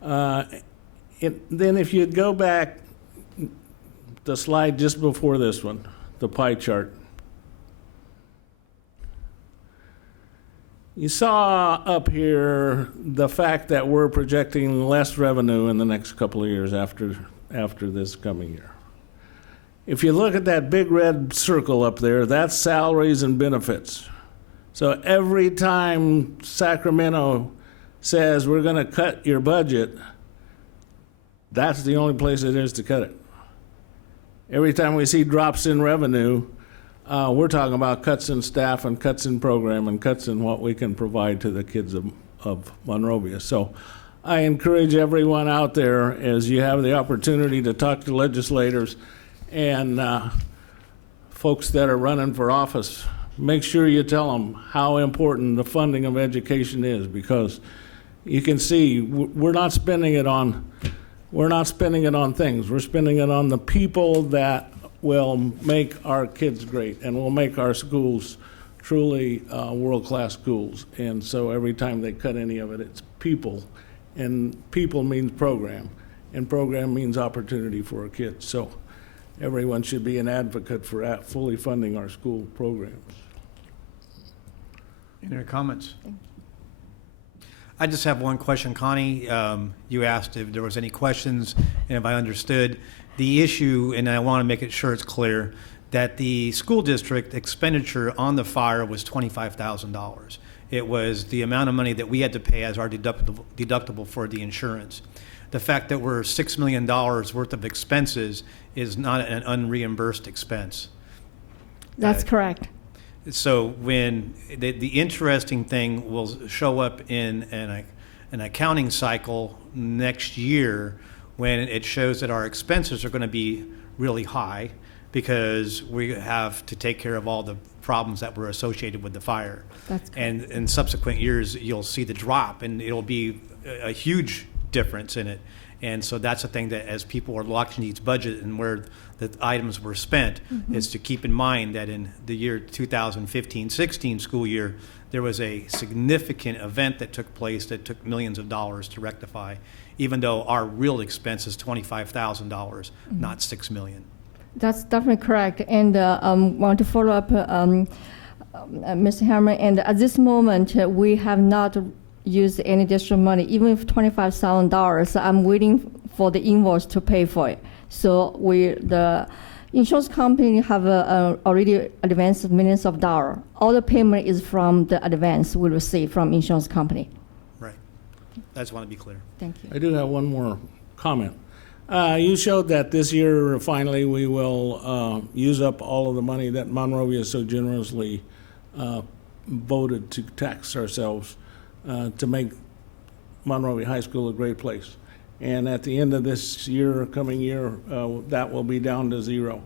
Then if you'd go back, the slide just before this one, the pie chart. You saw up here the fact that we're projecting less revenue in the next couple of years after this coming year. If you look at that big red circle up there, that's salaries and benefits. So every time Sacramento says we're going to cut your budget, that's the only place it is to cut it. Every time we see drops in revenue, we're talking about cuts in staff and cuts in program and cuts in what we can provide to the kids of Monrovia. So I encourage everyone out there, as you have the opportunity to talk to legislators and folks that are running for office, make sure you tell them how important the funding of education is, because you can see we're not spending it on things. We're spending it on the people that will make our kids great and will make our schools truly world-class schools. And so every time they cut any of it, it's people. And people means program. And program means opportunity for our kids. So everyone should be an advocate for fully funding our school programs. Any other comments? I just have one question, Connie. You asked if there was any questions and if I understood the issue, and I want to make it sure it's clear that the school district expenditure on the fire was $25,000. It was the amount of money that we had to pay as our deductible for the insurance. The fact that we're $6 million worth of expenses is not an unreimbursed expense. That's correct. So when the interesting thing will show up in an accounting cycle next year, when it shows that our expenses are going to be really high because we have to take care of all the problems that were associated with the fire. That's correct. And in subsequent years, you'll see the drop, and it'll be a huge difference in it. And so that's the thing that as people are watching each budget and where the items were spent, is to keep in mind that in the year 2015-16 school year, there was a significant event that took place that took millions of dollars to rectify, even though our real expense is $25,000, not $6 million. That's definitely correct. And want to follow up, Mr. Hammer. And at this moment, we have not used any district money, even if $25,000. I'm waiting for the invoice to pay for it. So the insurance company have already advanced millions of dollars. All the payment is from the advance we receive from insurance company. Right. I just want to be clear. Thank you. I do have one more comment. You showed that this year, finally, we will use up all of the money that Monrovia so generously voted to tax ourselves to make Monrovia High School a great place. And at the end of this year, coming year, that will be down to zero.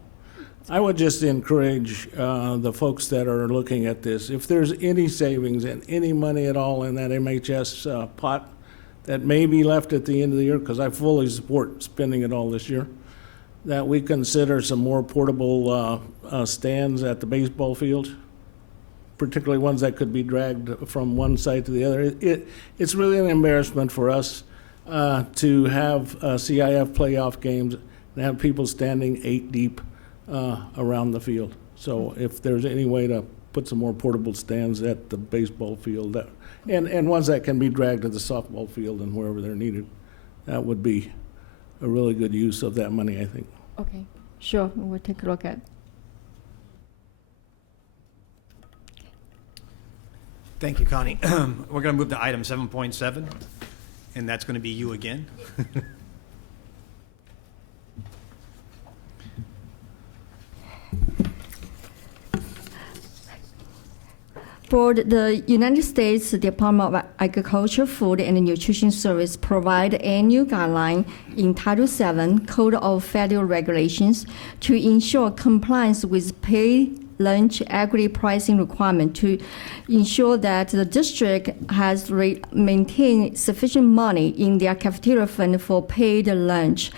I would just encourage the folks that are looking at this, if there's any savings and any money at all in that MHS pot that may be left at the end of the year, because I fully support spending it all this year, that we consider some more portable stands at the baseball field, particularly ones that could be dragged from one side to the other. It's really an embarrassment for us to have CIF playoff games and have people standing 8 deep around the field. So if there's any way to put some more portable stands at the baseball field, and ones that can be dragged to the softball field and wherever they're needed, that would be a really good use of that money, I think. Okay, sure, we'll take a look at. Thank you, Connie. We're going to move to item 7.7, and that's going to be you again. For the United States Department of Agriculture, Food and Nutrition Service provide annual guideline in Title VII Code of Federal Regulations to ensure compliance with paid lunch equity pricing requirement to ensure that the district has maintained sufficient money in their cafeteria fund for paid lunch.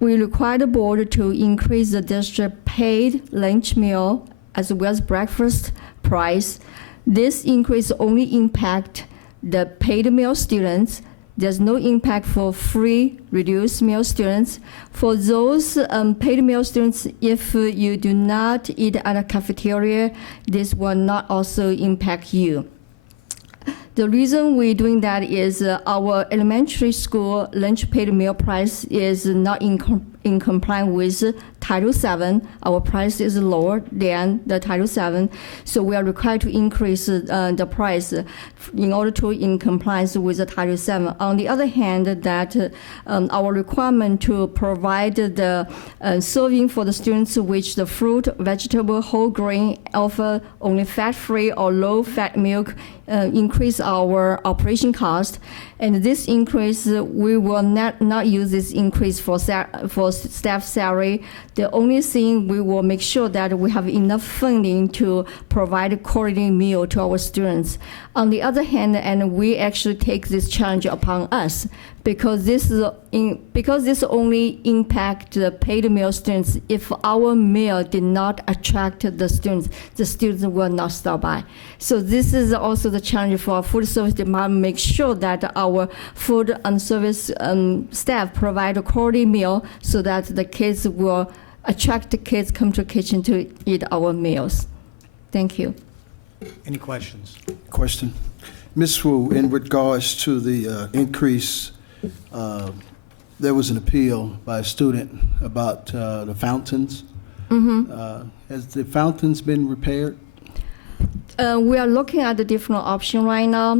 We require the board to increase the district paid lunch meal as well as breakfast price. This increase only impact the paid meal students. There's no impact for free reduced meal students. For those paid meal students, if you do not eat at a cafeteria, this will not also impact you. The reason we're doing that is our elementary school lunch paid meal price is not in compliance with Title VII. Our price is lower than the Title VII, so we are required to increase the price in order to in compliance with the Title VII. On the other hand, that our requirement to provide the serving for the students, which the fruit, vegetable, whole grain, offer only fat-free or low-fat milk, increase our operation cost. And this increase, we will not use this increase for staff salary. The only thing we will make sure that we have enough funding to provide a quality meal to our students. On the other hand, and we actually take this challenge upon us because this only impact the paid meal students. If our meal did not attract the students will not stop by. So this is also the challenge for our food service department, make sure that our food and service staff provide a quality meal so that the kids will attract the kids come to the kitchen to eat our meals. Thank you. Any questions? Question. Ms. Wu, in regards to the increase, there was an appeal by a student about the fountains. Mm-hmm. Has the fountains been repaired? We are looking at the different option right now.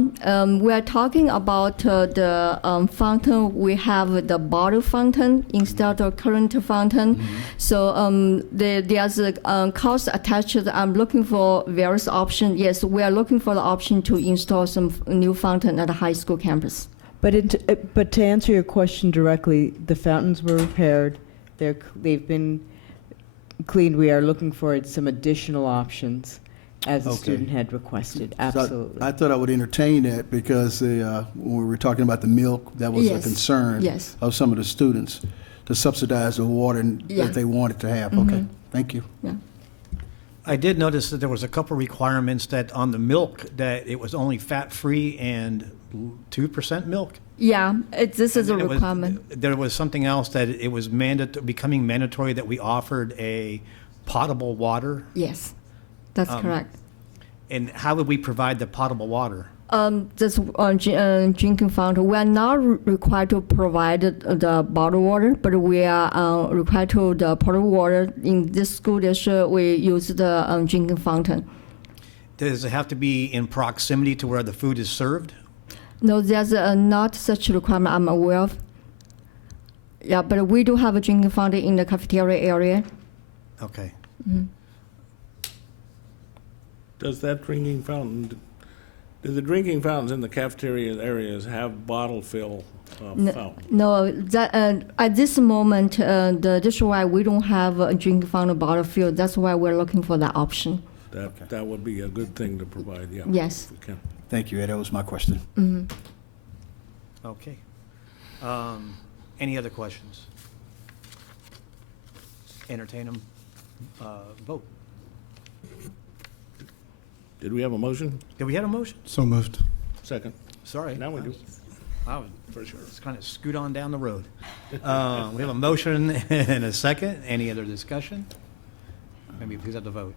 We are talking about the fountain. We have the bottle fountain instead of current fountain. Mm-hmm. So there's a cost attached. I'm looking for various options. Yes, we are looking for the option to install some new fountain at the high school campus. But to answer your question directly, the fountains were repaired. They've been cleaned. We are looking for some additional options, as the student had requested. Absolutely. So I thought I would entertain that because when we were talking about the milk, that was a concern of some of the students to subsidize the water that they wanted to have. Mm-hmm. Okay, thank you. Yeah. I did notice that there was a couple requirements that on the milk that it was only fat-free and 2% milk. Yeah, this is a requirement. There was something else that it was becoming mandatory that we offered a potable water. Yes. That's correct. And how would we provide the potable water? This drinking fountain, we are not required to provide the bottled water, but we are required to the potable water. In this school district, we use the drinking fountain. Does it have to be in proximity to where the food is served? No, there's not such a requirement I'm aware of. Yeah, but we do have a drinking fountain in the cafeteria area. Okay. Mm-hmm. Does that drinking fountain, do the drinking fountains in the cafeteria areas have bottle fill fountain? No, that, at this moment, the district-wide, we don't have a drinking fountain bottle fill. That's why we're looking for that option. That would be a good thing to provide, yeah. Yes. if we can. Thank you, Ed. That was my question. Mhm. Okay. Any other questions? Entertain them. Vote. Did we have a motion? Did we have a motion? So moved. Second. Sorry. Now we do. I would for sure. Let's kind of scoot on down the road. We have a motion and a second. Any other discussion? Maybe please have the vote.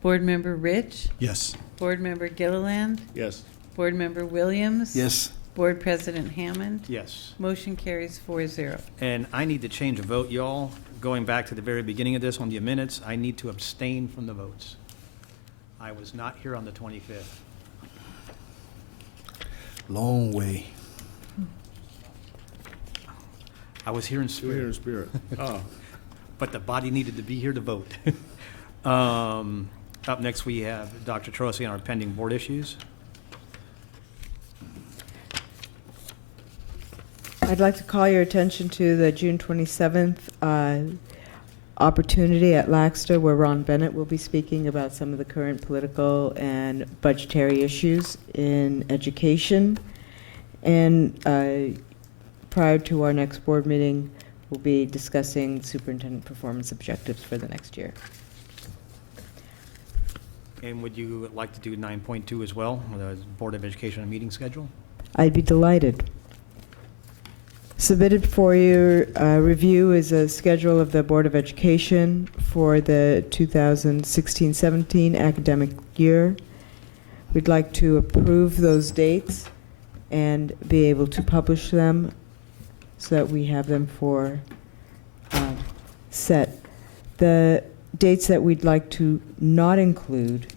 Board Member Rich, Yes. Board Member Gilliland, Yes. Board Member Williams. Yes. Board President Hammond. Yes. Motion carries 4-0. And I need to change a vote, y'all. Going back to the very beginning of this on the minutes, I need to abstain from the votes. I was not here on the 25th. Long way. I was here in Do here in spirit, spirit. Oh, but the body needed to be here to vote. Up next, we have Dr. Trosi on our pending board issues. I'd like to call your attention to the June 27th opportunity at Laxter, where Ron Bennett will be speaking about some of the current political and budgetary issues in education. And prior to our next board meeting, we'll be discussing superintendent performance objectives for the next year. And would you like to do 9.2 as well, the Board of Education meeting schedule? I'd be delighted. Submitted for your review is a schedule of the Board of Education for the 2016-17 academic year. We'd like to approve those dates and be able to publish them so that we have them for set. The dates that we'd like to not include.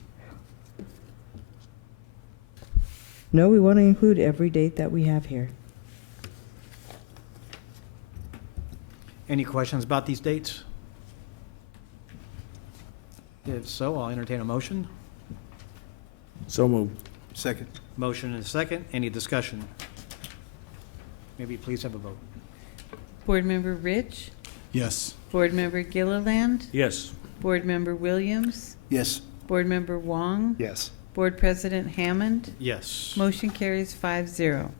No, we want to include every date that we have here. Any questions about these dates? If so, I'll entertain a motion. so moved. Second. Motion and a second. Any discussion? Maybe please have a vote. Board Member Rich, Yes. Board Member Gilliland, Yes. Board Member Williams, Yes. Board Member Wong, Yes. Board President Hammond. Yes. Motion carries 5-0.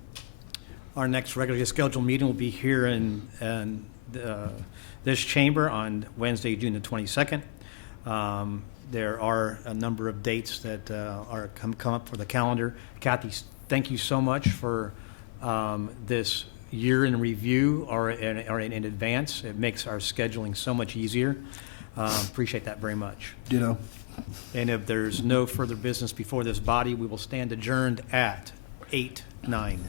Our next regularly scheduled meeting will be here in this chamber on Wednesday, June the 22nd. There are a number of dates that are come up for the calendar. Kathy, thank you so much for this year in review or in advance. It makes our scheduling so much easier. Appreciate that very much. Ditto. And if there's no further business before this body, we will stand adjourned at 8:09.